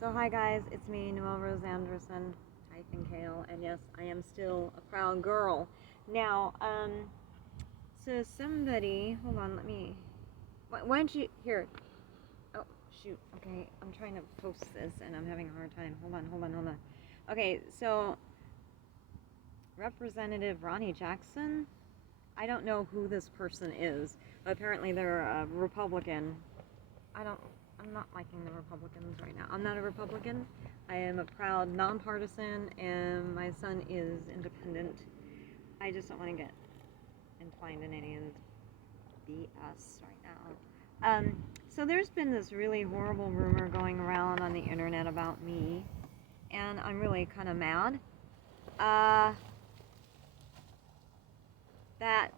So hi guys, it's me, Noelle Rose Anderson, hyphen Kale, and yes, I am still a proud girl. Now, so somebody, hold on, let me, why don't you, here, oh, shoot, okay, I'm trying to post this and I'm having a hard time, hold on. Okay, so, Representative Ronnie Jackson, I don't know who this person is, but apparently they're a Republican. I'm not liking the Republicans right now. I'm not a Republican. I am a proud nonpartisan, and my son is independent. I just don't want to get entwined in any of this BS right now. So there's been this really horrible rumor going around on the internet about me, and I'm really kind of mad. That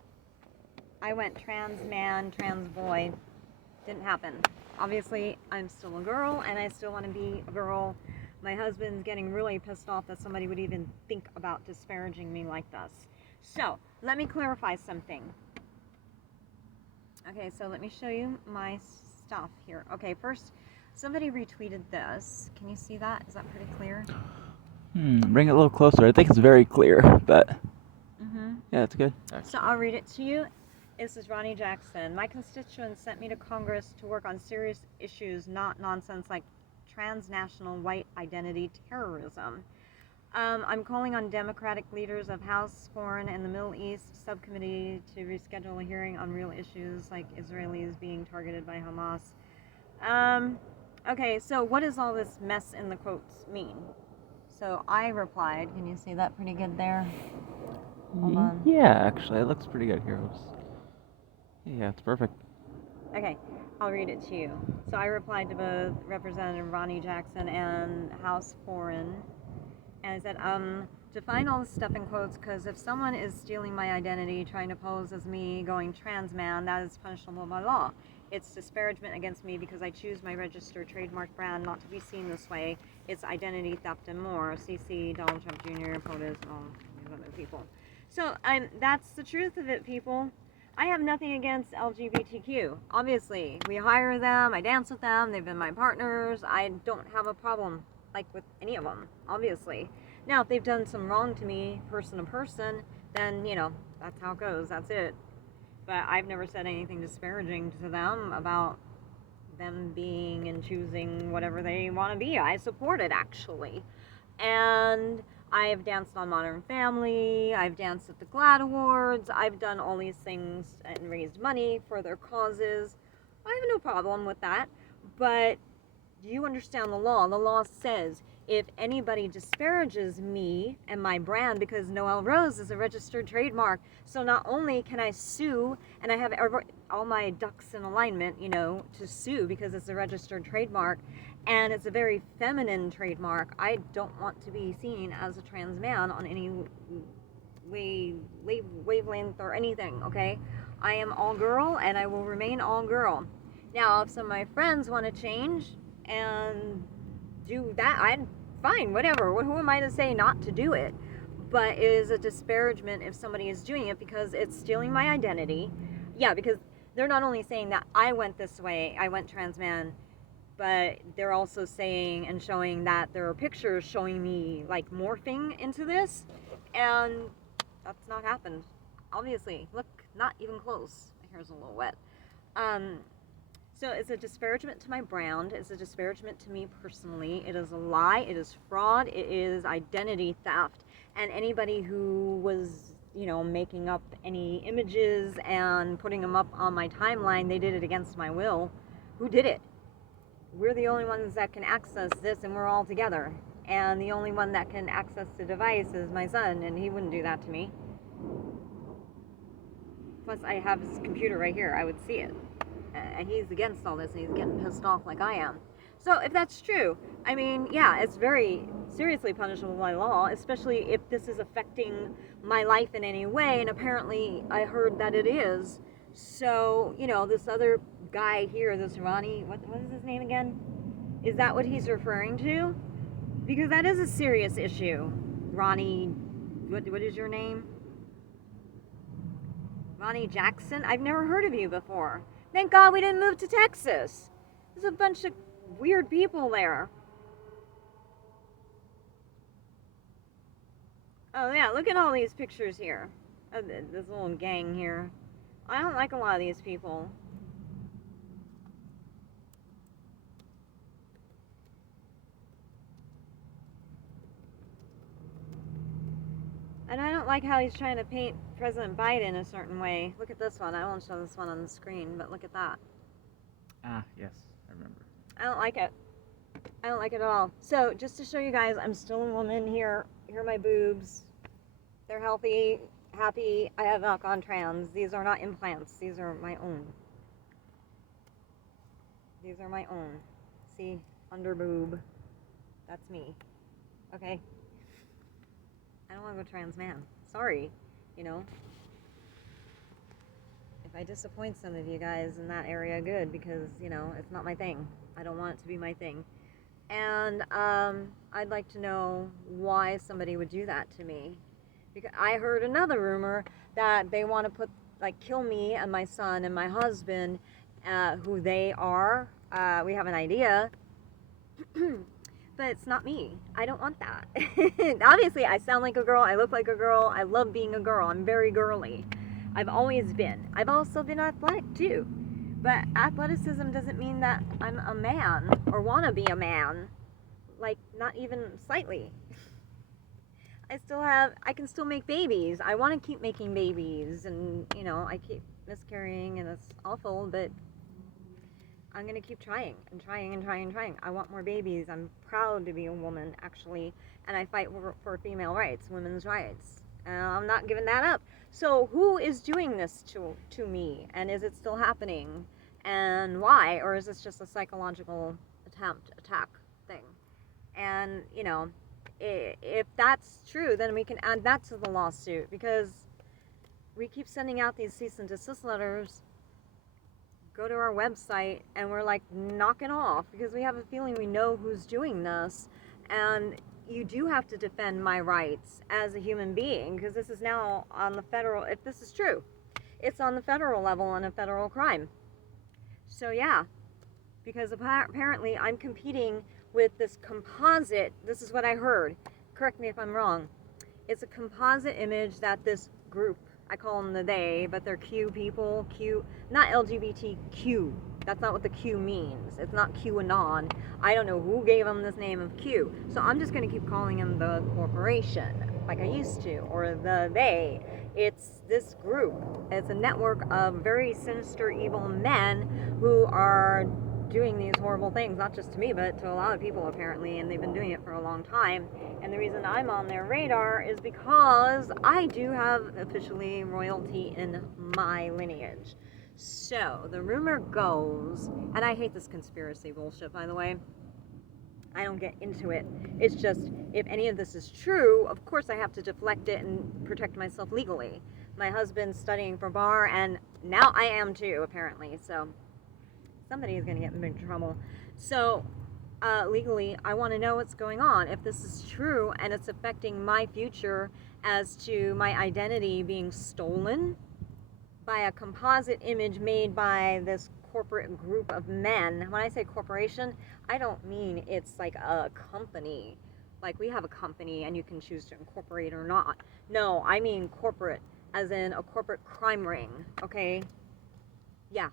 I went trans man, trans boy. Didn't happen. Obviously, I'm still a girl, and I still want to be a girl. My husband's getting really pissed off that somebody would even think about disparaging me like this. So, let me clarify something. Okay, so let me show you my stuff here. Okay, first, somebody retweeted this. Can you see that? Is that pretty clear? Bring it a little closer. I think it's very clear, but yeah, it's good. So I'll read it to you. This is Ronnie Jackson. My constituents sent me to Congress to work on serious issues, not nonsense like transnational white identity terrorism. I'm calling on Democratic leaders of House, Foreign, and the Middle East Subcommittee to reschedule a hearing on real issues like Israelis being targeted by Hamas. Okay, so what does all this mess in the quotes mean? So I replied, can you see that pretty good there? Hold on. Yeah, actually, it looks pretty good here. Yeah, it's perfect. Okay, I'll read it to you. So I replied to both Representative Ronnie Jackson and House Foreign, and I said, define all this stuff in quotes, because if someone is stealing my identity, trying to pose as me, going trans man, that is punishable by law. It's disparagement against me because I choose my registered trademark brand not to be seen this way. It's identity theft and more. CC, Donald Trump Jr., POTUS, and all these other people. So that's the truth of it, people. I have nothing against LGBTQ. Obviously, we hire them, I dance with them, they've been my partners. I don't have a problem, like, with any of them, obviously. Now, if they've done some wrong to me, person to person, then, you know, that's how it goes, that's it. But I've never said anything disparaging to them about them being and choosing whatever they want to be. I support it, actually. And I've danced on Modern Family, I've danced at the GLAAD Awards, I've done all these things and raised money for their causes. I have no problem with that, but do you understand the law? The law says if anybody disparages me and my brand, because Noelle Rose is a registered trademark, so not only can I sue, and I have all my ducks in alignment, you know, to sue because it's a registered trademark, and it's a very feminine trademark. I don't want to be seen as a trans man on any wavelength or anything, okay? I am all girl, and I will remain all girl. Now, if some of my friends want to change and do that, I'm fine, whatever. Who am I to say not to do it? But it is a disparagement if somebody is doing it because it's stealing my identity. Yeah, because they're not only saying that I went this way, I went trans man, but they're also saying and showing that there are pictures showing me like morphing into this, and that's not happened. Obviously, look, not even close. My hair's a little wet. So it's a disparagement to my brand. It's a disparagement to me personally. It is a lie. It is fraud. It is identity theft. And anybody who was, you know, making up any images and putting them up on my timeline, they did it against my will. Who did it? We're the only ones that can access this, and we're all together. And the only one that can access the device is my son, and he wouldn't do that to me. Plus, I have his computer right here. I would see it. He's against all this, and he's getting pissed off like I am. So if that's true, I mean, yeah, it's very seriously punishable by law, especially if this is affecting my life in any way, and apparently I heard that it is. So, you know, this other guy here, this Ronnie, what is his name again? Is that what he's referring to? Because that is a serious issue. Ronnie, what is your name? Ronnie Jackson? I've never heard of you before. Thank God we didn't move to Texas. There's a bunch of weird people there. Oh yeah, look at all these pictures here. Of this little gang here. I don't like a lot of these people. And I don't like how he's trying to paint President Biden a certain way. Look at this one. I won't show this one on the screen, but look at that. Ah, yes, I remember. I don't like it. I don't like it at all. So, just to show you guys, I'm still a woman here. Here are my boobs. They're healthy, happy. I have not gone trans. These are not implants. These are my own. These are my own. See? Under boob. That's me. Okay? I don't want to go trans man. Sorry. You know? If I disappoint some of you guys in that area, good, because, you know, it's not my thing. I don't want it to be my thing. And I'd like to know why somebody would do that to me. Because I heard another rumor that they want to put, like, kill me and my son and my husband, who they are. We have an idea. But it's not me. I don't want that. Obviously, I sound like a girl. I look like a girl. I love being a girl. I'm very girly. I've always been. I've also been athletic, too. But athleticism doesn't mean that I'm a man or want to be a man. Like, not even slightly. I can still make babies. I want to keep making babies. And, you know, I keep miscarrying and it's awful, but I'm going to keep trying and trying and trying and trying. I want more babies. I'm proud to be a woman, actually. And I fight for female rights, women's rights. I'm not giving that up. So who is doing this to me? And is it still happening? And why? Or is this just a psychological attack thing? And, you know, if that's true, then we can add that to the lawsuit, because we keep sending out these cease and desist letters. Go to our website and we're like knocking off because we have a feeling we know who's doing this. And you do have to defend my rights as a human being, because this is now on the federal, if this is true, it's on the federal level and a federal crime. So yeah, because apparently I'm competing with this composite, this is what I heard, correct me if I'm wrong, it's a composite image that this group, I call them the they, but they're Q people, Q, not LGBTQ. That's not what the Q means. It's not QAnon. I don't know who gave them this name of Q. So I'm just going to keep calling them the corporation, like I used to, or the they. It's this group. It's a network of very sinister, evil men who are doing these horrible things, not just to me, but to a lot of people apparently, and they've been doing it for a long time. And the reason I'm on their radar is because I do have officially royalty in my lineage. So the rumor goes, and I hate this conspiracy bullshit, by the way. I don't get into it. It's just, if any of this is true, of course I have to deflect it and protect myself legally. My husband's studying for bar, and now I am too, apparently. So somebody is going to get in big trouble. So legally, I want to know what's going on. If this is true and it's affecting my future as to my identity being stolen by a composite image made by this corporate group of men. When I say corporation, I don't mean it's like a company. Like we have a company and you can choose to incorporate or not. No, I mean corporate, as in a corporate crime ring, okay? Yeah.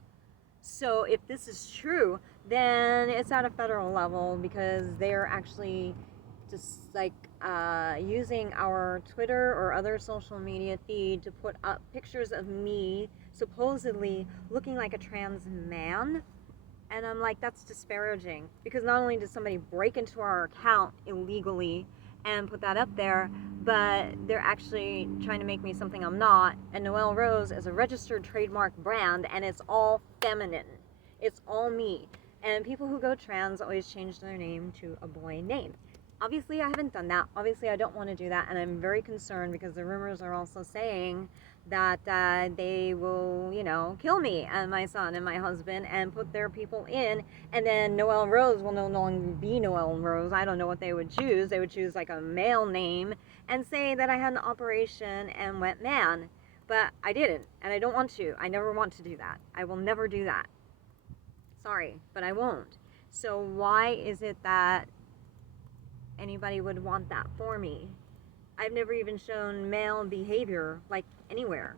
So if this is true, then it's at a federal level, because they're actually just like using our Twitter or other social media feed to put up pictures of me supposedly looking like a trans man. And I'm like, that's disparaging, because not only did somebody break into our account illegally and put that up there, but they're actually trying to make me something I'm not. And Noelle Rose is a registered trademark brand, and it's all feminine. It's all me. And people who go trans always change their name to a boy name. Obviously, I haven't done that. Obviously, I don't want to do that, and I'm very concerned because the rumors are also saying that they will, you know, kill me and my son and my husband and put their people in, and then Noelle Rose will no longer be Noelle Rose. I don't know what they would choose. They would choose like a male name and say that I had an operation and went man, but I didn't, and I don't want to. I never want to do that. I will never do that. Sorry, but I won't. So why is it that anybody would want that for me? I've never even shown male behavior, like, anywhere.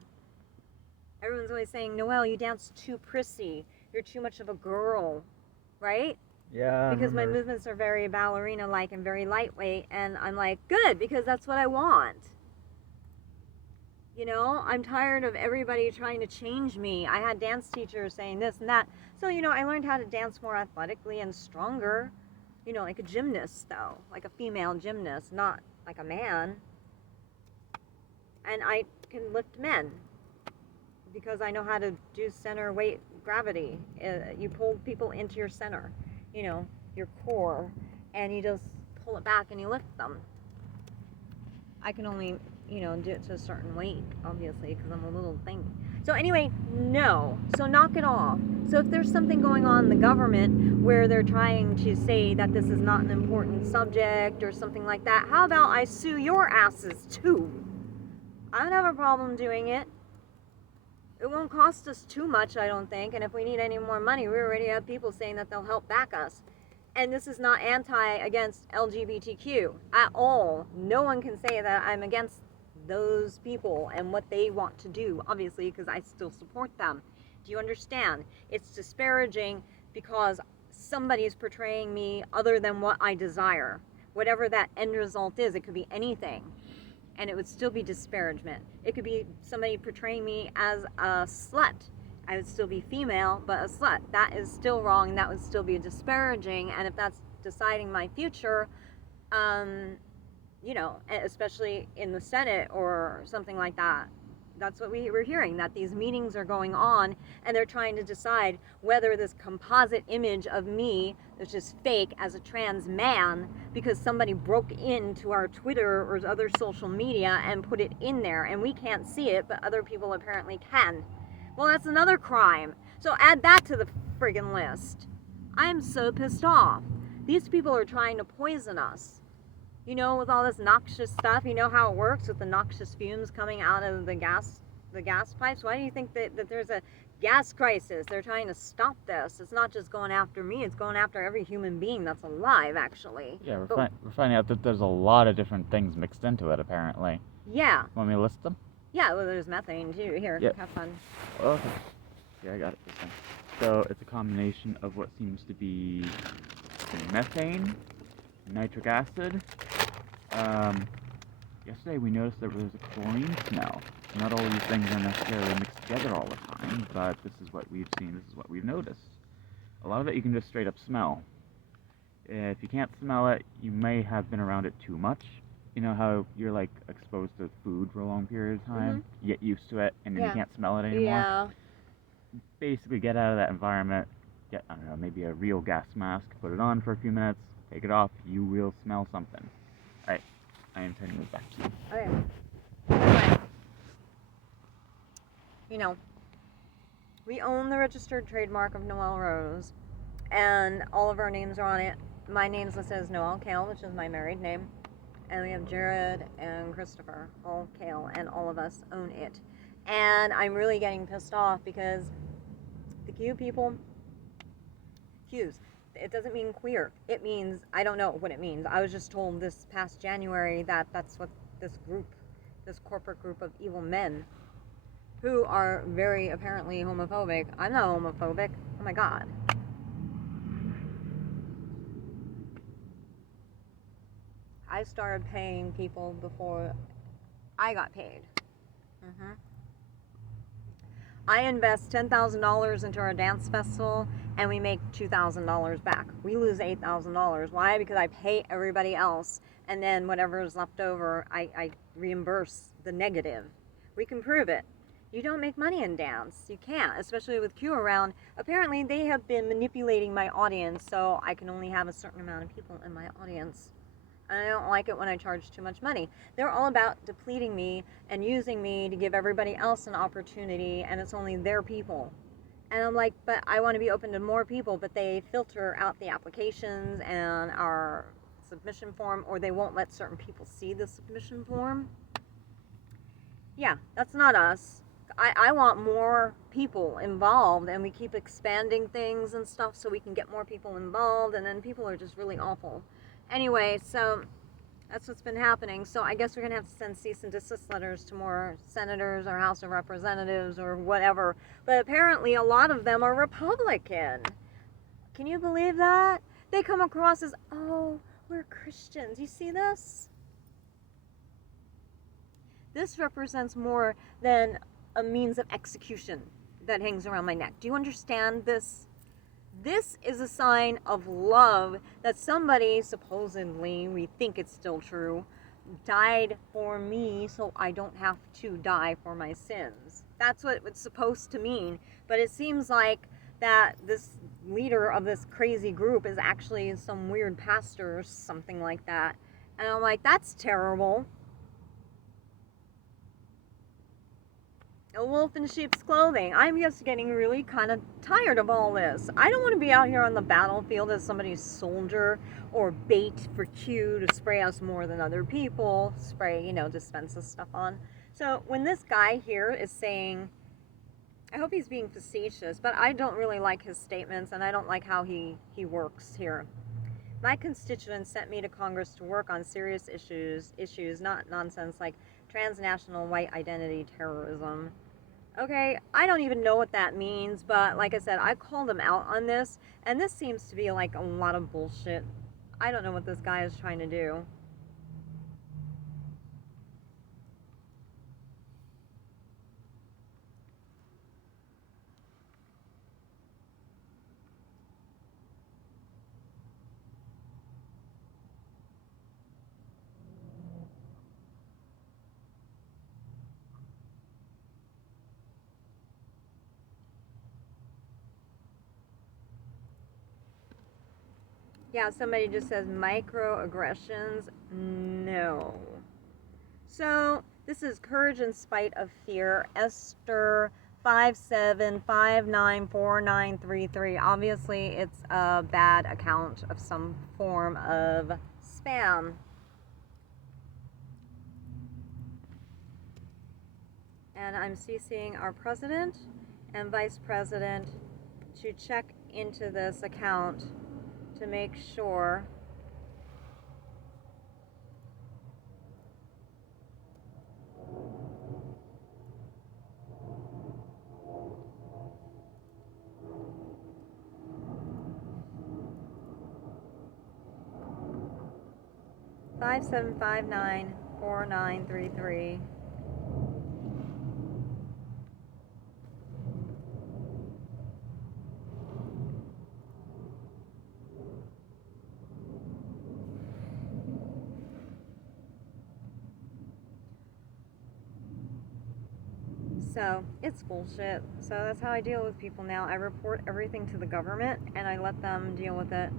Everyone's always saying, Noelle, you dance too prissy. You're too much of a girl, right? Yeah. Because my movements are very ballerina-like and very lightweight, and I'm like, good, because that's what I want. You know, I'm tired of everybody trying to change me. I had dance teachers saying this and that. So, you know, I learned how to dance more athletically and stronger. You know, like a gymnast, though. Like a female gymnast, not like a man. And I can lift men because I know how to do center weight gravity. You pull people into your center, you know, your core, and you just pull it back and you lift them. I can only, you know, do it to a certain weight, obviously, because I'm a little thing. So anyway, no. So knock it off. So if there's something going on in the government where they're trying to say that this is not an important subject or something like that, how about I sue your asses too? I don't have a problem doing it. It won't cost us too much, I don't think. And if we need any more money, we already have people saying that they'll help back us. And this is not against LGBTQ at all. No one can say that I'm against those people and what they want to do, obviously, because I still support them. Do you understand? It's disparaging because somebody is portraying me other than what I desire. Whatever that end result is, it could be anything. And it would still be disparagement. It could be somebody portraying me as a slut. I would still be female, but a slut. That is still wrong. That would still be disparaging. And if that's deciding my future, you know, especially in the Senate or something like that, that's what we were hearing, that these meetings are going on and they're trying to decide whether this composite image of me, which is fake as a trans man, because somebody broke into our Twitter or other social media and put it in there, and we can't see it, but other people apparently can. Well, that's another crime. So add that to the friggin' list. I'm so pissed off. These people are trying to poison us. You know, with all this noxious stuff, you know how it works with the noxious fumes coming out of the gas pipes? Why do you think that there's a gas crisis? They're trying to stop this. It's not just going after me, it's going after every human being that's alive, actually. Yeah, we're finding out that there's a lot of different things mixed into it, apparently. Yeah. Want me to list them? Yeah, well, there's methane, too. Here, yep. Have fun. Okay. Yeah, I got it this time. So, it's a combination of what seems to be methane, nitric acid. Yesterday we noticed there was a chlorine smell. Not all these things are necessarily mixed together all the time, but this is what we've seen, this is what we've noticed. A lot of it you can just straight up smell. If you can't smell it, you may have been around it too much. You know how you're like exposed to food for a long period of time, you get used to it, and then you can't smell it anymore? Yeah. Basically get out of that environment, get, I don't know, maybe a real gas mask, put it on for a few minutes, take it off, you will smell something. Alright, I am turning this back to you. Okay. Anyway, you know, we own the registered trademark of Noelle Rose, and all of our names are on it. My name's listed as Noelle Kale, which is my married name, and we have Jared and Christopher, all Kale, and all of us own it. And I'm really getting pissed off because the Q people, Qs, it doesn't mean queer. It means, I don't know what it means. I was just told this past January that that's what this corporate group of evil men who are very apparently homophobic. I'm not homophobic. Oh my God. I started paying people before I got paid. I invest $10,000 into our dance festival and we make $2,000 back. We lose $8,000. Why? Because I pay everybody else, and then whatever is left over, I reimburse the negative. We can prove it. You don't make money in dance. You can't, especially with Q around. Apparently, they have been manipulating my audience, so I can only have a certain amount of people in my audience. And I don't like it when I charge too much money. They're all about depleting me and using me to give everybody else an opportunity, and it's only their people. And I'm like, but I want to be open to more people, but they filter out the applications and our submission form, or they won't let certain people see the submission form. Yeah, that's not us. I want more people involved, and we keep expanding things and stuff so we can get more people involved, and then people are just really awful. Anyway, so That's what's been happening. So I guess we're going to have to send cease and desist letters to more senators or House of Representatives or whatever. But apparently a lot of them are Republican. Can you believe that? They come across as, oh, we're Christians. You see this? This represents more than a means of execution that hangs around my neck. Do you understand this? This is a sign of love that somebody, supposedly, we think it's still true, died for me so I don't have to die for my sins. That's what it's supposed to mean. But it seems like that this leader of this crazy group is actually some weird pastor or something like that. And I'm like, that's terrible. A wolf in sheep's clothing. I'm just getting really kind of tired of all this. I don't want to be out here on the battlefield as somebody's soldier or bait for Q to spray us more than other people. Spray, dispense this stuff on. So when this guy here is saying, I hope he's being facetious, but I don't really like his statements and I don't like how he works here. My constituents sent me to Congress to work on serious issues, not nonsense like transnational white identity terrorism. Okay, I don't even know what that means, but like I said, I called him out on this, and this seems to be like a lot of bullshit. I don't know what this guy is trying to do. Yeah, somebody just says microaggressions. No. So, this is Courage in Spite of Fear, Esther 57594933. Obviously, it's a bad account of some form of spam. And I'm CCing our president and vice president to check into this account to make sure five 4933. So, it's bullshit. So that's how I deal with people now. I report everything to the government and I let them deal with it.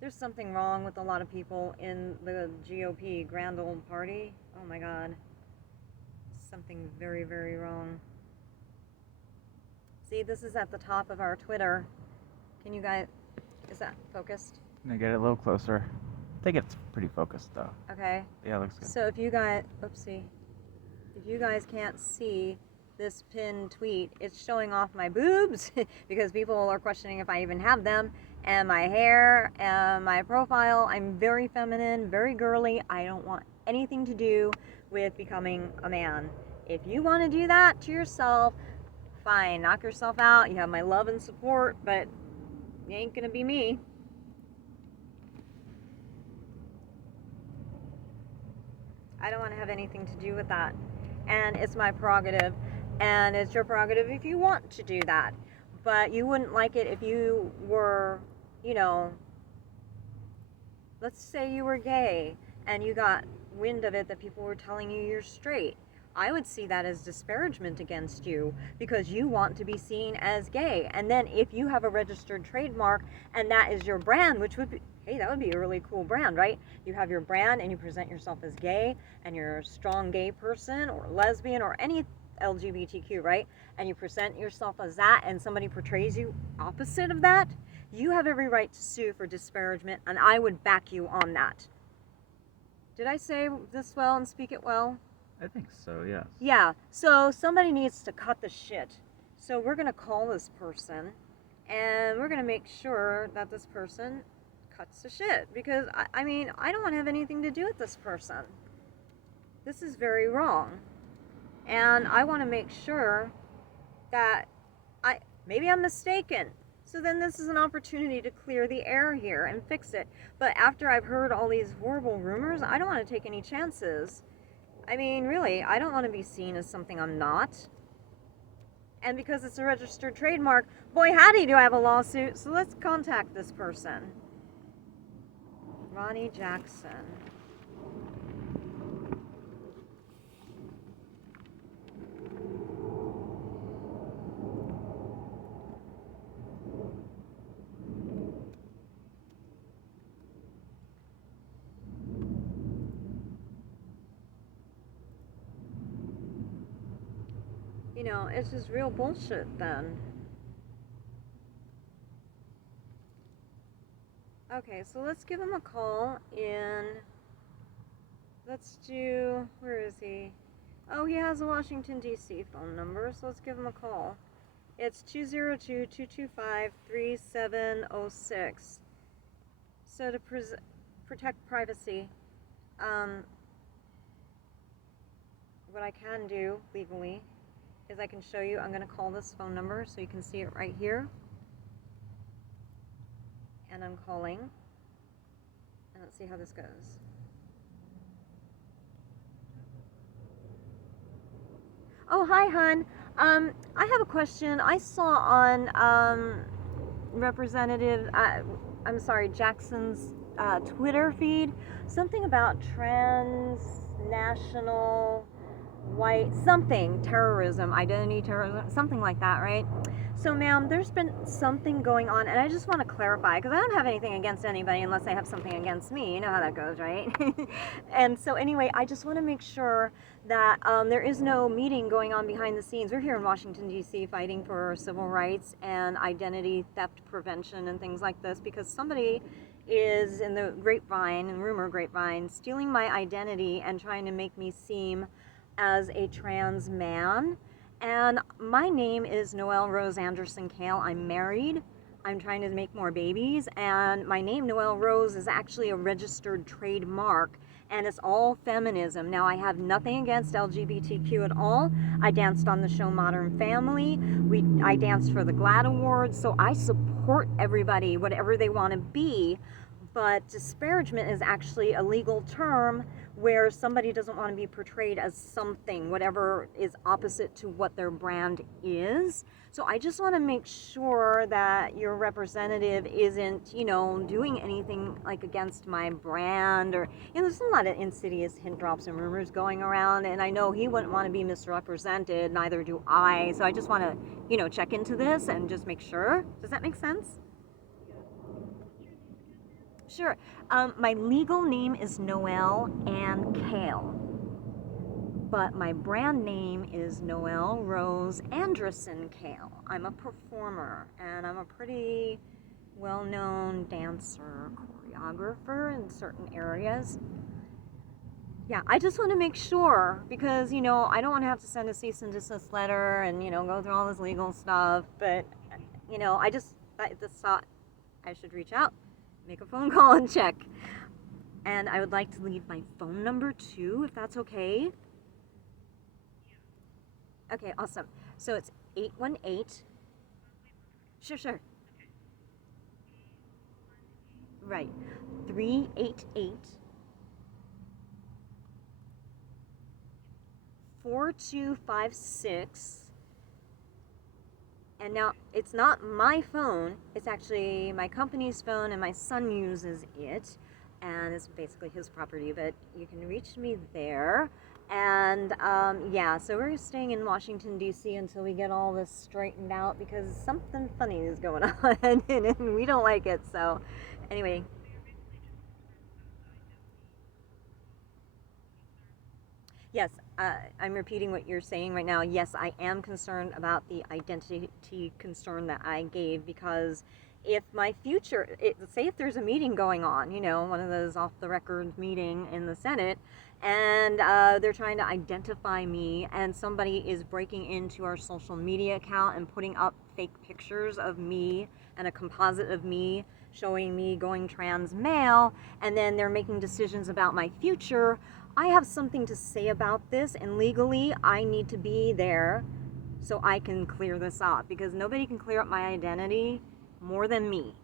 There's something wrong with a lot of people in the GOP grand old party. Oh my god. Something very, very wrong. See, this is at the top of our Twitter. Can you guys... Is that focused? I'm gonna get it a little closer. I think it's pretty focused though. Okay. Yeah, it looks good. So if you guys... Oopsie. If you guys can't see this pinned tweet, it's showing off my boobs because people are questioning if I even have them, and my hair and my profile. I'm very feminine, very girly. I don't want anything to do with becoming a man. If you want to do that to yourself, fine, knock yourself out. You have my love and support, but you ain't gonna be me. I don't want to have anything to do with that. And it's my prerogative. And it's your prerogative if you want to do that. But you wouldn't like it if you were, let's say you were gay and you got wind of it that people were telling you you're straight. I would see that as disparagement against you because you want to be seen as gay. And then if you have a registered trademark and that is your brand, which would be, hey, that would be a really cool brand, right? You have your brand and you present yourself as gay and you're a strong gay person or lesbian or any LGBTQ, right? And you present yourself as that and somebody portrays you opposite of that, you have every right to sue for disparagement and I would back you on that. Did I say this well and speak it well? I think so, yes. Yeah, so somebody needs to cut the shit. So we're going to call this person And we're going to make sure that this person cuts the shit. Because, I mean, I don't want to have anything to do with this person. This is very wrong. And I want to make sure that maybe I'm mistaken. So then this is an opportunity to clear the air here and fix it. But after I've heard all these horrible rumors, I don't want to take any chances. I mean, really, I don't want to be seen as something I'm not. And because it's a registered trademark, boy howdy do I have a lawsuit. So let's contact this person. Ronnie Jackson. You know, it's just real bullshit then. Okay, so let's give him a call in, let's do, where is he? Oh, he has a Washington, D.C. phone number, so let's give him a call. It's 202-225-3706. So to protect privacy, what I can do legally is I can show you, I'm going to call this phone number so you can see it right here. And I'm calling. And let's see how this goes. Oh, hi, hon. I have a question. I saw on Jackson's Twitter feed something about transnational white something terrorism, identity terrorism, something like that, right? So, ma'am, there's been something going on, and I just want to clarify, because I don't have anything against anybody unless they have something against me. You know how that goes, right? And so, anyway, I just want to make sure that there is no meeting going on behind the scenes. We're here in Washington, D.C., fighting for civil rights and identity theft prevention and things like this, because somebody is in the grapevine, and rumor grapevine, stealing my identity and trying to make me seem as a trans man. And my name is Noelle Rose Anderson Kale. I'm married. I'm trying to make more babies. And my name, Noelle Rose, is actually a registered trademark. And it's all feminism. Now, I have nothing against LGBTQ at all. I danced on the show Modern Family. I danced for the GLAAD Awards. So I support everybody, whatever they want to be. But disparagement is actually a legal term where somebody doesn't want to be portrayed as something, whatever is opposite to what their brand is. So I just want to make sure that your representative isn't, you know, doing anything like against my brand, or, you know, there's a lot of insidious hint drops and rumors going around, and I know he wouldn't want to be misrepresented, neither do I. So I just want to, you know, check into this and just make sure. Does that make sense? Sure. My legal name is Noelle Ann Kale, but my brand name is Noelle Rose Anderson Kale. I'm a performer, and I'm a pretty well-known dancer, choreographer in certain areas. Yeah, I just want to make sure, because, you know, I don't want to have to send a cease and desist letter and, you know, go through all this legal stuff, but, you know, I just thought I should reach out, make a phone call and check. And I would like to leave my phone number too, if that's okay. Okay, awesome. So it's 818. Sure. Right. 388 4256. And now, it's not my phone, it's actually my company's phone, and my son uses it, and it's basically his property, but you can reach me there. And yeah, so we're staying in Washington, D.C. until we get all this straightened out, because something funny is going on, and we don't like it. So anyway. Yes, I'm repeating what you're saying right now. Yes, I am concerned about the identity concern that I gave, because if my future, say if there's a meeting going on, you know, one of those off the record meeting in the Senate, and they're trying to identify me, and somebody is breaking into our social media account and putting up fake pictures of me and a composite of me showing me going trans male, and then they're making decisions about my future, I have something to say about this, and legally I need to be there so I can clear this up, because nobody can clear up my identity more than me.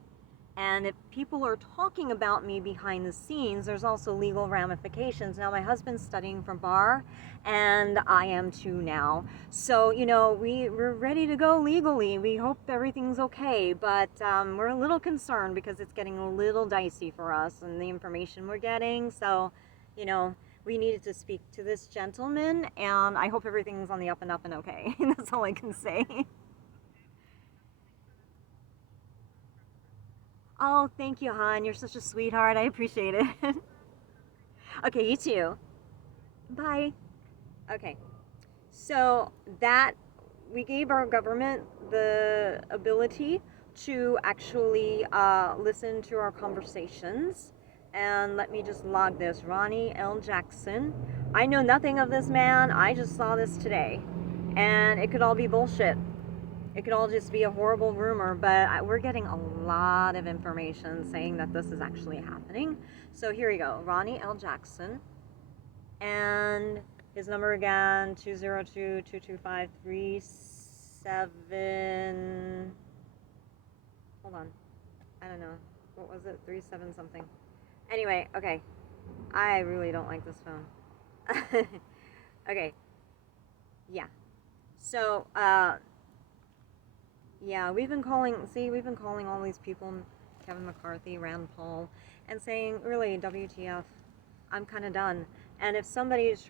And if people are talking about me behind the scenes, there's also legal ramifications. Now, my husband's studying for bar, and I am too now. So, you know, we're ready to go legally. We hope everything's okay, but we're a little concerned because it's getting a little dicey for us and the information we're getting. So, you know, we needed to speak to this gentleman, and I hope everything's on the up and up and okay. That's all I can say. Oh, thank you, hon. You're such a sweetheart. I appreciate it. Okay, you too. Bye. Okay, so that we gave our government the ability to actually listen to our conversations. And let me just log this. Ronnie L. Jackson. I know nothing of this man. I just saw this today. And it could all be bullshit. It could all just be a horrible rumor, but we're getting a lot of information saying that this is actually happening. So here we go. Ronnie L. Jackson. And his number again, 202-225-37. Hold on. I don't know. What was it? 37 something. Anyway, okay. I really don't like this phone. Okay. Yeah. So, yeah, we've been calling all these people, Kevin McCarthy, Rand Paul, and saying, really, WTF, I'm kind of done. And if somebody is trying